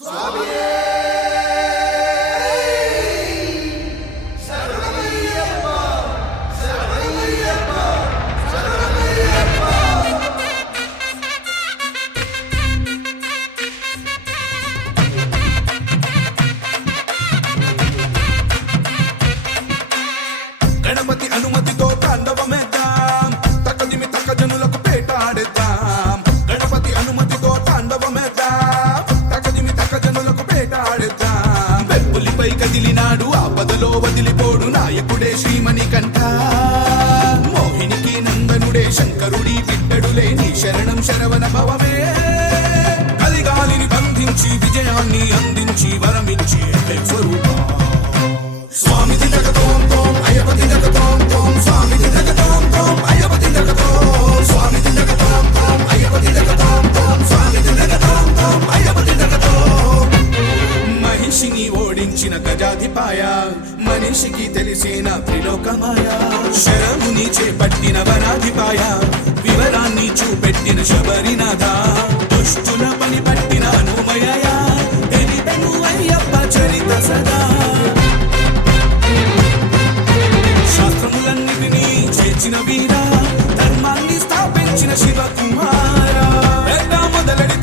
గణపతి అనుమతితో తాండవమేద్దాం, తక్కదిమి తక్క జనులకు పేటాడేద్దాం. గణపతి అనుమతితో తాండవమేద్దాం, తక్కదిమి తక్క జనులకు పేటాడేద్దాం. వెప్పులిపై కదిలినాడు ఆపదలో వదిలిపోడు నాయకుడే శ్రీమణికంఠ. మోహినికి నందనుడే శంకరుడి బిడ్డడులే నీ శరణం శరవణ భవమే. కలిగాలిని బంధించి విజయాన్ని అందించి వరమిచ్చి స్వరూపా స్వామి దిగతోం తోం అయ్యపతి దిగతోం తోం స్వామి దిగతోం తోం అయ్యపతి దిగతోం స్వామి దిగతోం తోం అయ్యపతి దిగతోం తోం స్వామి దిగతోం తోం అయ్యపతి దిగతోం. మహిషిని ఓడించిన గజాధిపాయ, మనిషికి తెలిసిన త్రిలోకమాయ. శరముని చేపట్టిన వనాధిపాయ, వివరాన్ని చూపెట్టిన శబరినాథ. దుష్టుల పని పట్టిన అనుమయ, తెలిపెను అయ్యప్ప చరిత సదా. శాస్త్రములన్నిటినీ చేర్చిన వీర, ధర్మాన్ని స్థాపించిన శివకుమార. మొదలెడి